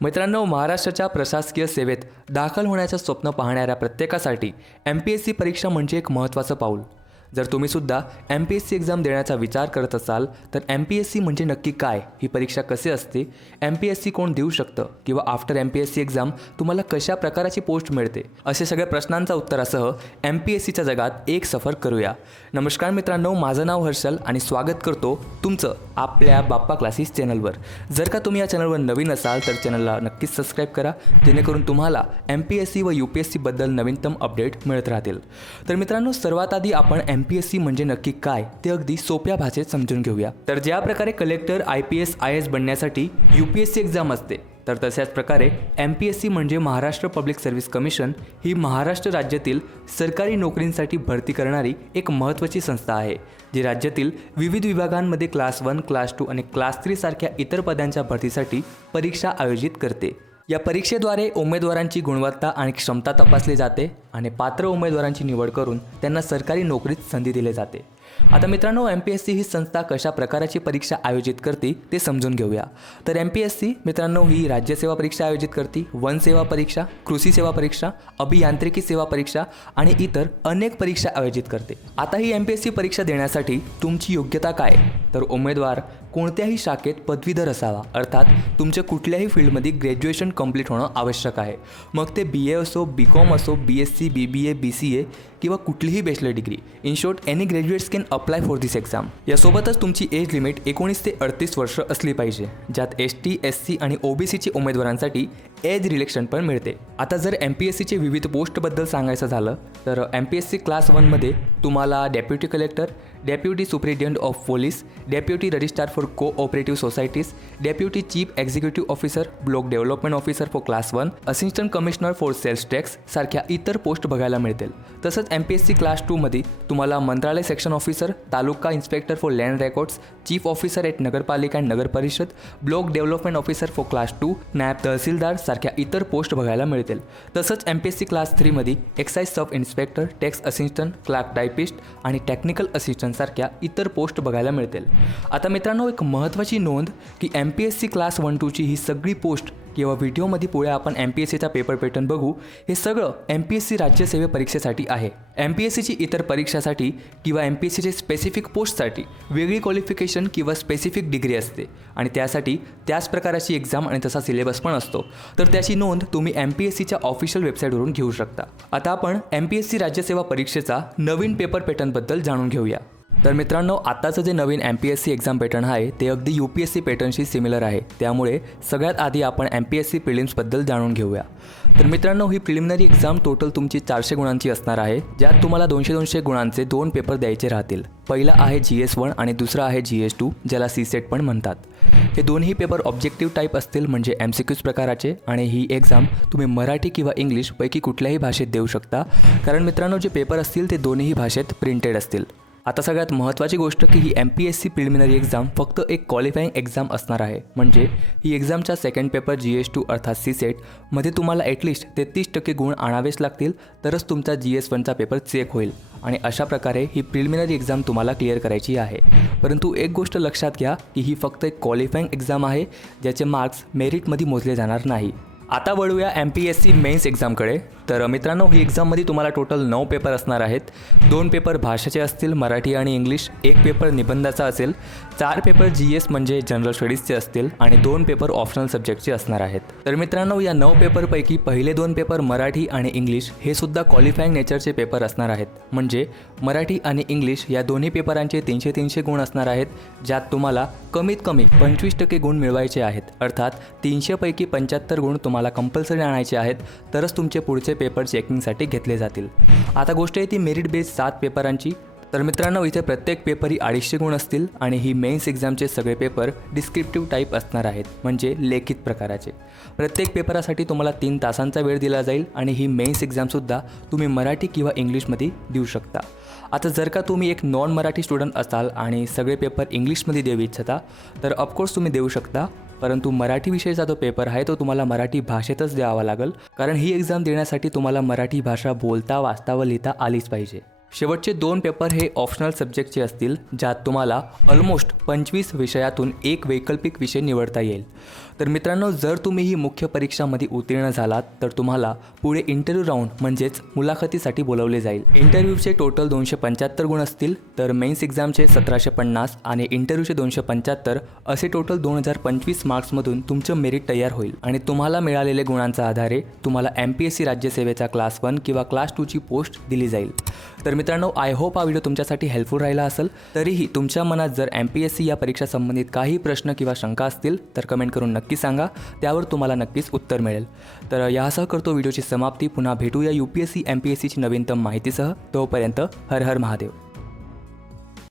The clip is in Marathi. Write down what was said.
मित्रांनो, महाराष्ट्राच्या प्रशासकीय सेवेत दाखल होण्याचं स्वप्न पाहणाऱ्या प्रत्येकासाठी MPSC परीक्षा म्हणजे एक महत्त्वाचं पाऊल. जर तुम्हीसुद्धा MPSC एक्झाम देण्याचा विचार करत असाल तर MPSC म्हणजे नक्की काय, ही परीक्षा कसे असते, MPSC कोण देऊ शकतं किंवा आफ्टर MPSC एक्झाम तुम्हाला कशा प्रकारची पोस्ट मिळते, असे सगळ्या प्रश्नांचा उत्तरासह MPSCच्या जगात एक सफर करूया. नमस्कार मित्रांनो, माझं नाव हर्षल आणि स्वागत करतो तुमचं आपल्या बाप्पा क्लासेस चॅनलवर. जर का तुम्ही या चॅनलवर नवीन असाल तर चॅनलला नक्कीच सबस्क्राईब करा, जेणेकरून तुम्हाला MPSC व UPSC बद्दल नवीनतम अपडेट मिळत राहतील. तर मित्रांनो, सर्वात आधी आपण MPSC म्हणजे नक्की काय ते अगदी सोप्या भाषेत समजून घेऊया. तर ज्या प्रकारे कलेक्टर, IPS, IAS बनण्यासाठी UPSC एक्झाम असते, तर तशाच प्रकारे MPSC म्हणजे महाराष्ट्र पब्लिक सर्व्हिस कमिशन ही महाराष्ट्र राज्यातील सरकारी नोकरींसाठी भरती करणारी एक महत्त्वाची संस्था आहे, जी राज्यातील विविध विभागांमध्ये क्लास 1, क्लास 2 आणि क्लास 3 सारख्या इतर पदांच्या भरतीसाठी परीक्षा आयोजित करते. या परीक्षेद्वारे उमेदवारांची गुणवत्ता आणि क्षमता तपासली जाते आणि पात्र उमेदवारांची निवड करून त्यांना सरकारी नोकरीत संधी दिली जाते. आता मित्रांनो, MPSC ही संस्था कशा प्रकारची परीक्षा आयोजित करते ते समजून घेऊया. तर MPSC मित्रांनो ही राज्यसेवा परीक्षा आयोजित करते, वन सेवा परीक्षा, कृषी सेवा परीक्षा, अभियांत्रिकी सेवा परीक्षा आणि इतर अनेक परीक्षा आयोजित करते. आता ही MPSC परीक्षा देण्यासाठी तुमची योग्यता काय, तर उमेदवार कोणत्याही शाखेत पदवीधर असावा, अर्थात तुमच्या कुठल्याही फील्डमध्ये ग्रॅज्युएशन कंप्लीट होणं आवश्यक आहे. मग ते BA असो, BCom असो, BSc, BBA, BCA किंवा कुठलीही bachelor degree. In short, any graduates can apply for this exam. यासोबतच तुमची एज लिमिट 19 ते 38 वर्ष असली पाहिजे, ज्यात ST, SC आणि OBCच्या उमेदवारांसाठी एज रिलॅक्सेशन पण मिळते. आता जर MPSCचे विविध पोस्टबद्दल सांगायचं झालं तर MPSC क्लास 1मध्ये तुम्हाला deputy collector, deputy superintendent of police, deputy registrar for cooperative societies, deputy chief executive officer, block development officer for class 1, assistant commissioner for sales tax सारख्या इतर पोस्ट बघायला मिळतील. तसंच MPSC क्लास 2मध्ये तुम्हाला मंत्रालय section officer, taluka inspector for land records, chief officer eight नगरपालिका आणि नगर परिषद, block development officer for class 2, नायब तहसीलदार सारख्या इतर पोस्ट बघायला मिळतील. तसंच MPSC क्लास 3मध्ये excise sub inspector, tax assistant, clerk typist आणि टेक्निकल असिस्टंट सारख्या इतर पोस्ट बघायला मिळतील. आता मित्रांनो, एक महत्त्वाची नोंद की MPSC क्लास 1-2ची ही सगळी पोस्ट किंवा व्हिडिओमध्ये पुढे आपण MPSCचा पेपर पॅटर्न बघू, हे सगळं MPSC राज्यसेवे परीक्षेसाठी आहे. MPSCची इतर परीक्षासाठी किंवा MPSCचे स्पेसिफिक पोस्टसाठी वेगळी क्वालिफिकेशन किंवा स्पेसिफिक डिग्री असते आणि त्यासाठी त्याच प्रकारची एक्झाम आणि तसा सिलेबस पण असतो. तर त्याची नोंद तुम्ही MPSCच्या ऑफिशियल वेबसाईटवरून घेऊ शकता. आता आपण MPSC राज्यसेवा परीक्षेचा नवीन पेपर पॅटर्नबद्दल जाणून घेऊया. तर मित्रांनो, आताचं जे नवीन MPSC एक्झाम पॅटर्न आहे ते अगदी UPSC पॅटर्नशी सिमिलर आहे. त्यामुळे सगळ्यात आधी आपण MPSC प्रिलिम्सबद्दल जाणून घेऊया. तर मित्रांनो, ही प्रिलिमिनरी एक्झाम टोटल तुमची 400 गुणांची असणार आहे, ज्यात तुम्हाला 200 गुणांचे 2 पेपर द्यायचे राहतील. पहिला आहे GS1 आणि दुसरा आहे GS2, ज्याला CSET पण म्हणतात. हे दोन्ही पेपर ऑब्जेक्टिव्ह टाईप असतील, म्हणजे MCQs प्रकाराचे, आणि ही एक्झाम तुम्ही मराठी किंवा इंग्लिश पैकी कुठल्याही भाषेत देऊ शकता, कारण मित्रांनो जे पेपर असतील ते दोन्ही भाषेत प्रिंटेड असतील. आता सगळ्यात महत्त्वाची गोष्ट की ही MPSC प्रिलिमिनरी एक्झाम फक्त एक क्वालिफाईंग एक्झाम असणार आहे. म्हणजे ही एक्झामच्या सेकंड पेपर GS2 अर्थात CSET मध्ये तुम्हाला ॲटलिस्ट 33% गुण आणावेच लागतील, तरच तुमचा GS1चा पेपर चेक होईल. आणि अशा प्रकारे ही प्रिलिमिनरी एक्झाम तुम्हाला क्लिअर करायची आहे. परंतु एक गोष्ट लक्षात घ्या की ही फक्त एक क्वालिफाईंग एक्झाम आहे, ज्याचे मार्क्स मेरिटमध्ये मोजले जाणार नाही. आता वळूया MPSC मेन्स एक्झामकडे. तर मित्रांनो, ही एक्झाममध्ये तुम्हाला टोटल 9 पेपर असणार आहेत. 2 पेपर भाषेचे असतील, मराठी आणि इंग्लिश, 1 पेपर निबंधाचा असेल, 4 पेपर GS म्हणजे जनरल स्टडीजचे असतील आणि 2 पेपर ऑप्शनल सब्जेक्टचे असणार आहेत. तर मित्रांनो, या 9 पेपरपैकी पहिले 2 पेपर मराठी आणि इंग्लिश हे सुद्धा क्वालिफाईंग नेचरचे पेपर असणार आहेत. म्हणजे मराठी आणि इंग्लिश या दोन्ही पेपरांचे 300 गुण असणार आहेत, ज्यात तुम्हाला कमीत कमी 25% गुण मिळवायचे आहेत. अर्थात 300 पैकी 75 गुण तुम्हाला कंपल्सरी आणायचे आहेत, तरच तुमचे पुढचे पेपर चेकिंगसाठी घेतले जातील. आता गोष्ट आहे ती मेरिट बेस 7 पेपरांची. तर मित्रांनो, इथे प्रत्येक पेपर ही 250 गुण असतील आणि ही मेन्स एक्झामचे सगळे पेपर डिस्क्रिप्टिव्ह टाईप असणार आहेत, म्हणजे लेखित प्रकाराचे. प्रत्येक पेपरासाठी तुम्हाला 3 तासांचा वेळ दिला जाईल आणि ही मेन्स एक्झामसुद्धा तुम्ही मराठी किंवा इंग्लिशमध्ये देऊ शकता. आता जर का तुम्ही एक नॉन मराठी स्टुडंट असाल आणि सगळे पेपर इंग्लिशमध्ये देऊ इच्छिता तर ऑफकोर्स तुम्ही देऊ शकता, परंतु मराठी विषयाचा जो पेपर आहे तो तुम्हाला मराठी भाषेतच द्यावा लागेल, कारण ही एक्झाम देण्यासाठी तुम्हाला मराठी भाषा बोलता, वाचता व लिहिता आलीच पाहिजे. शेवटचे 2 पेपर हे ऑप्शनल सब्जेक्टचे असतील, ज्यात तुम्हाला ऑलमोस्ट 25 विषयातून एक वैकल्पिक विषय निवडता येईल. तर मित्रांनो, जर तुम्ही ही मुख्य परीक्षामध्ये उत्तीर्ण झालात तर तुम्हाला पुढे इंटरव्ह्यू राऊंड म्हणजेच मुलाखतीसाठी बोलवले जाईल. इंटरव्ह्यूचे टोटल 275 गुण असतील, तर मेन्स एक्झामचे 1750 आणि इंटरव्ह्यूचे 275 असे टोटल 2025 मार्क्समधून तुमचं मेरिट तयार होईल आणि तुम्हाला मिळालेल्या गुणांच्या आधारे तुम्हाला MPSC राज्यसेवेचा क्लास 1 किंवा क्लास 2ची पोस्ट दिली जाईल. तर मित्रांनो, आय होप हा व्हिडिओ तुमच्यासाठी हेल्पफुल राहिला असेल. तरीही तुमच्या मनात जर MPSC या परीक्षा संबंधित काही प्रश्न किंवा शंका असतील तर कमेंट करून नक्की सांगा, त्यावर तुम्हाला नक्कीच उत्तर मिळेल. तर यासह करतो व्हिडिओची समाप्ती. पुन्हा भेटूया UPSC MPSCची नवीनतम माहितीसह. तोपर्यंत हर हर महादेव.